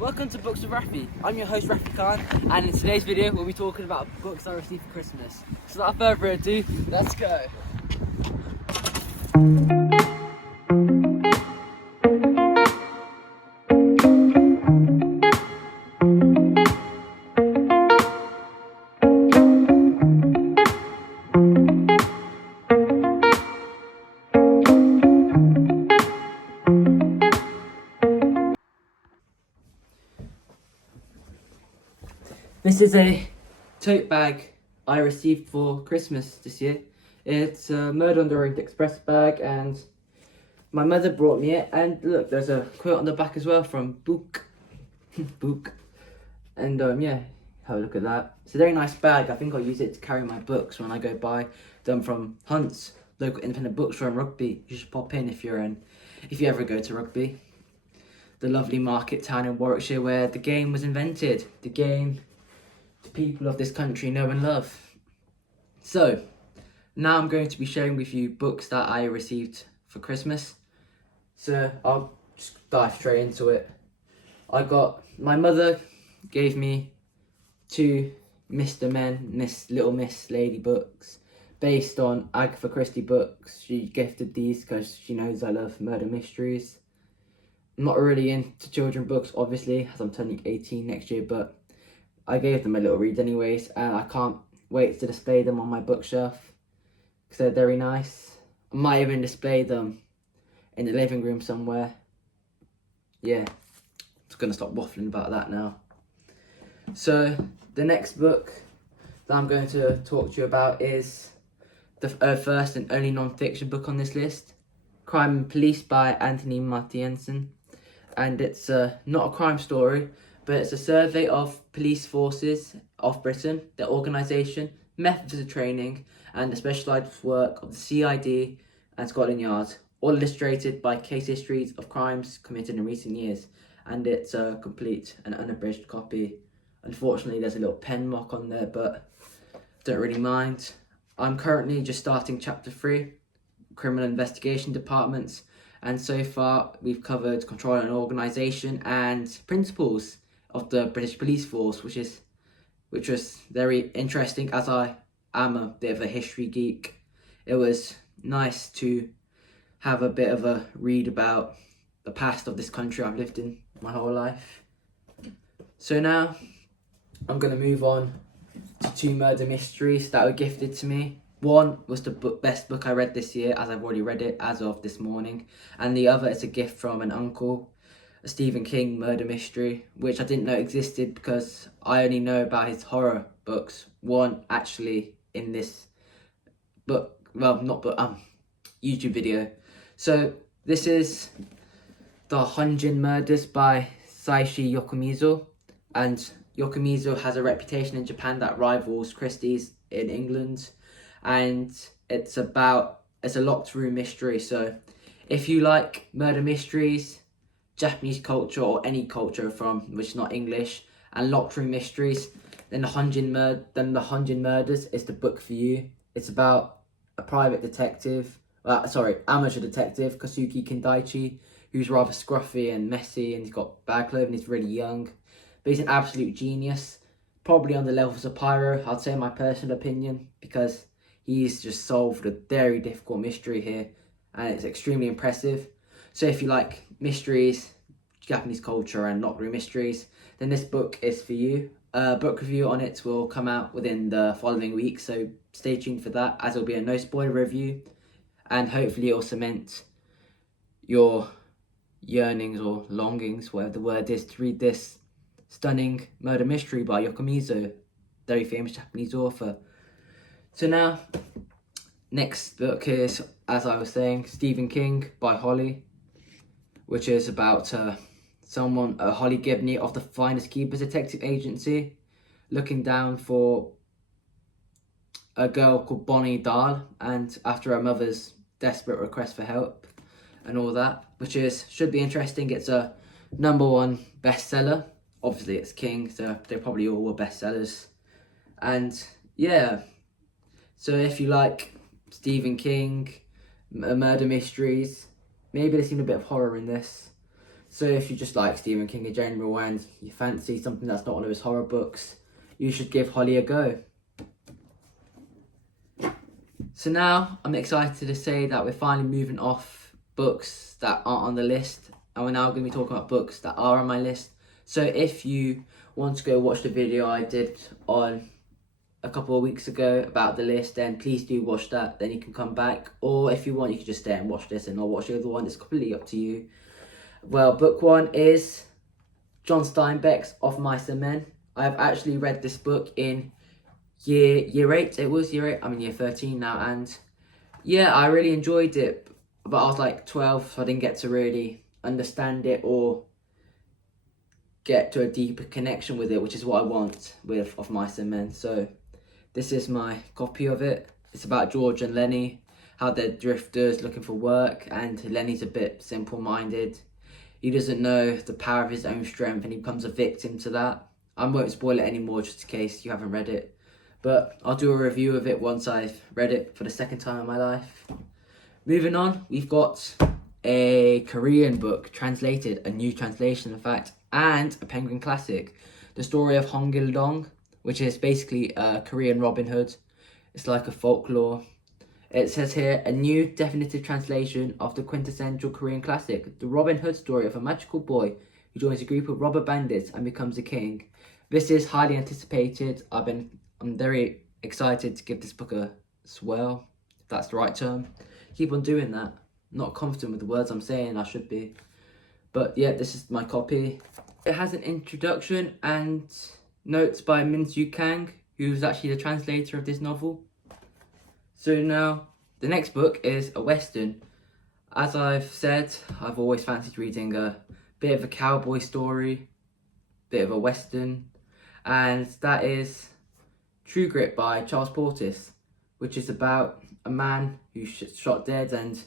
Welcome to Books with Rafi. I'm your host Rafi Khan, and in today's video we'll be talking about books I received for Christmas. So without further ado, let's go. This is a tote bag I received for Christmas this year. It's a Murder on the Orient Express bag, and my mother brought me it. And look, there's a quote on the back as well from Book. And yeah, have a look at that. It's a very nice bag. I think I'll use it to carry my books when I go buy them from Hunt's local independent bookstore in Rugby. You should pop in if you ever go to Rugby, the lovely market town in Warwickshire where the game was invented. The game the people of this country know and love. So now I'm going to be sharing with you books that I received for Christmas. So I'll just dive straight into it. My mother gave me two Mr. Men, Little Miss Lady books based on Agatha Christie books. She gifted these because she knows I love murder mysteries. I'm not really into children's books, obviously, as I'm turning 18 next year, but I gave them a little read anyways, and I can't wait to display them on my bookshelf because they're very nice. I might even display them in the living room somewhere. Yeah, I'm just going to stop waffling about that now. So the next book that I'm going to talk to you about is the first and only non-fiction book on this list, Crime and Police by Anthony Martiensen. And it's not a crime story, but it's a survey of police forces of Britain, their organisation, methods of training, and the specialised work of the CID and Scotland Yard, all illustrated by case histories of crimes committed in recent years. And it's a complete and unabridged copy. Unfortunately, there's a little pen mark on there, but don't really mind. I'm currently just starting chapter 3, Criminal Investigation Departments, and so far we've covered control and organisation and principles of the British police force, which was very interesting, as I am a bit of a history geek. It was nice to have a bit of a read about the past of this country I've lived in my whole life. So now I'm going to move on to two murder mysteries that were gifted to me. One was the best book I read this year, as I've already read it as of this morning, and the other is a gift from an uncle, a Stephen King murder mystery, which I didn't know existed because I only know about his horror books. One actually in this book, well, not book, YouTube video. So this is The Hunjin Murders by Saishi Yokomizo, and Yokomizo has a reputation in Japan that rivals Christie's in England, and it's a locked room mystery. So if you like murder mysteries, Japanese culture, or any culture from which is not English, and locked room mysteries, then the Hunjin Murders is the book for you. It's about a amateur detective, Kazuki Kindaichi, who's rather scruffy and messy, and he's got bad clothing, he's really young, but he's an absolute genius, probably on the levels of Pyro, I'd say, my personal opinion, because he's just solved a very difficult mystery here, and it's extremely impressive. So if you like mysteries, Japanese culture, and locked room mysteries, then this book is for you. A book review on it will come out within the following week, so stay tuned for that, as it'll be a no spoiler review, and hopefully it'll cement your yearnings or longings, whatever the word is, to read this stunning murder mystery by Yokomizo, very famous Japanese author. So now, next book is, as I was saying, Stephen King by Holly, which is about Holly Gibney of the Finest Keepers Detective Agency, looking down for a girl called Bonnie Dahl, and after her mother's desperate request for help and all that, which should be interesting. It's a #1 bestseller. Obviously it's King, so they probably all were bestsellers. And yeah, so if you like Stephen King, murder mysteries, maybe there's even a bit of horror in this. So if you just like Stephen King in general and you fancy something that's not one of his horror books, you should give Holly a go. So now I'm excited to say that we're finally moving off books that aren't on the list, and we're now going to be talking about books that are on my list. So if you want to go watch the video I did on a couple of weeks ago about the list, then please do watch that, then you can come back. Or if you want, you can just stay and watch this and not watch the other one. It's completely up to you. Well, book one is John Steinbeck's Of Mice and Men. I've actually read this book in year 8. It was year 8. I'm in year 13 now, and yeah, I really enjoyed it. But I was like 12, so I didn't get to really understand it or get to a deeper connection with it, which is what I want with Of Mice and Men. So this is my copy of it. It's about George and Lenny, how they're drifters looking for work, and Lenny's a bit simple-minded. He doesn't know the power of his own strength, and he becomes a victim to that. I won't spoil it anymore just in case you haven't read it, but I'll do a review of it once I've read it for the second time in my life. Moving on, we've got a Korean book translated, a new translation in fact, and a Penguin classic, the story of Hong Gil-dong, which is basically a Korean Robin Hood. It's like a folklore. It says here, a new definitive translation of the quintessential Korean classic, the Robin Hood story of a magical boy who joins a group of robber bandits and becomes a king. This is highly anticipated. I'm very excited to give this book a swirl, if that's the right term. Keep on doing that. Not confident with the words I'm saying, I should be. But yeah, this is my copy. It has an introduction and notes by Min-Soo Kang, who's actually the translator of this novel. So now, the next book is a Western. As I've said, I've always fancied reading a bit of a cowboy story, bit of a Western, and that is True Grit by Charles Portis, which is about a man who's shot dead and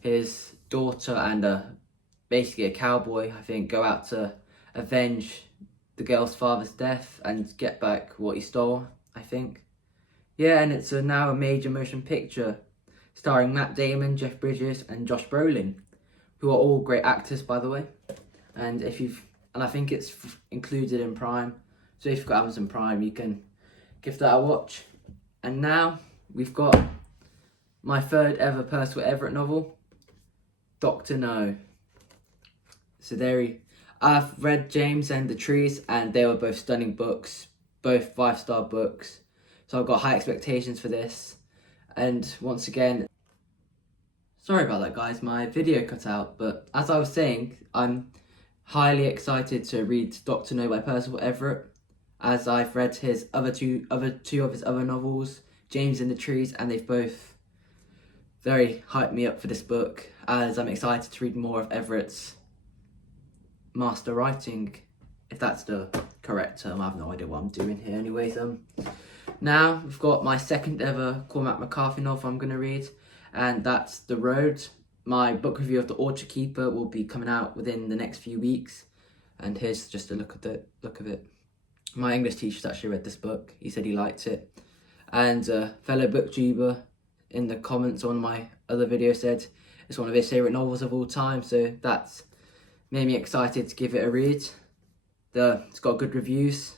his daughter and basically a cowboy, I think, go out to avenge the girl's father's death and get back what he stole, I think. Yeah, and it's now a major motion picture starring Matt Damon, Jeff Bridges and Josh Brolin, who are all great actors, by the way. And I think it's included in Prime. So if you've got Amazon Prime, you can give that a watch. And now we've got my third ever Percival Everett novel, Dr. No. So I've read James and the Trees, and they were both stunning books, both 5-star books. So I've got high expectations for this. And once again, sorry about that guys, my video cut out. But as I was saying, I'm highly excited to read Dr. No by Percival Everett, as I've read his two of his other novels, James and the Trees, and they've both very hyped me up for this book, as I'm excited to read more of Everett's master writing, if that's the correct term. I have no idea what I'm doing here. Anyways, now we've got my second ever Cormac McCarthy novel I'm going to read, and that's The Road. My book review of The Orchard Keeper will be coming out within the next few weeks, and here's just a look of it. My English teacher's actually read this book. He said he liked it, and a fellow booktuber in the comments on my other video said it's one of his favourite novels of all time, so that's made me excited to give it a read. It's got good reviews,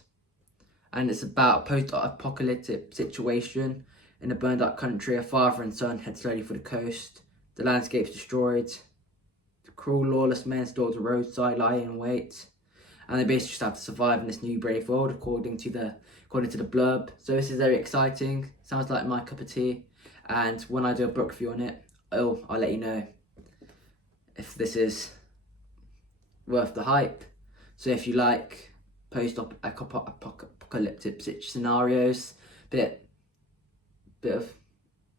and it's about a post-apocalyptic situation in a burned-out country. A father and son head slowly for the coast. The landscape's destroyed. The cruel, lawless men stalk the roadside, lying in wait, and they basically just have to survive in this new brave world, according to the blurb. So this is very exciting. Sounds like my cup of tea. And when I do a book review on it, I'll let you know if this is worth the hype. So if you like post-apocalyptic scenarios, bit of,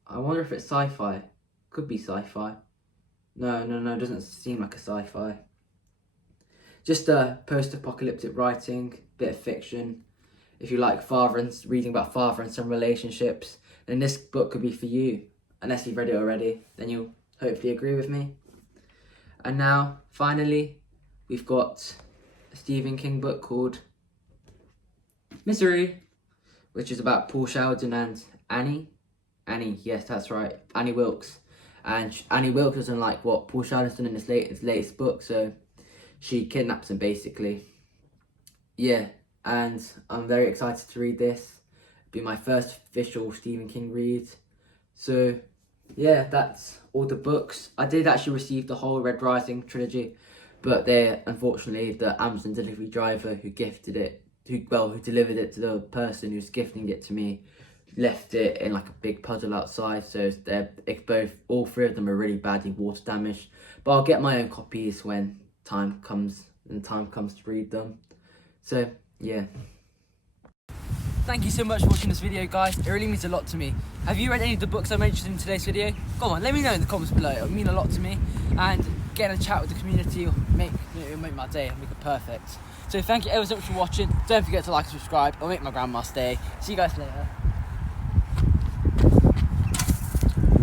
I wonder if it's sci-fi. Could be sci-fi. No, it doesn't seem like a sci-fi. Just a post-apocalyptic writing, bit of fiction. If you like reading about father and son relationships, then this book could be for you. Unless you've read it already, then you'll hopefully agree with me. And now, finally, we've got a Stephen King book called Misery, which is about Paul Sheldon and Annie, yes, that's right, Annie Wilkes. And Annie Wilkes doesn't like what Paul Sheldon's done in his latest book, so she kidnaps him basically. Yeah, and I'm very excited to read this. It'll be my first official Stephen King read. So yeah, that's all the books. I did actually receive the whole Red Rising trilogy, but unfortunately the Amazon delivery driver who gifted it, who delivered it to the person who's gifting it to me, left it in like a big puddle outside. So all three of them are really badly water damaged. But I'll get my own copies when time comes to read them. So yeah. Thank you so much for watching this video, guys. It really means a lot to me. Have you read any of the books I mentioned in today's video? Go on, let me know in the comments below. It would mean a lot to me, and getting a chat with the community will make my day, make it perfect. So thank you ever so much for watching. Don't forget to like and subscribe. It'll make my grandma's day. See you guys later.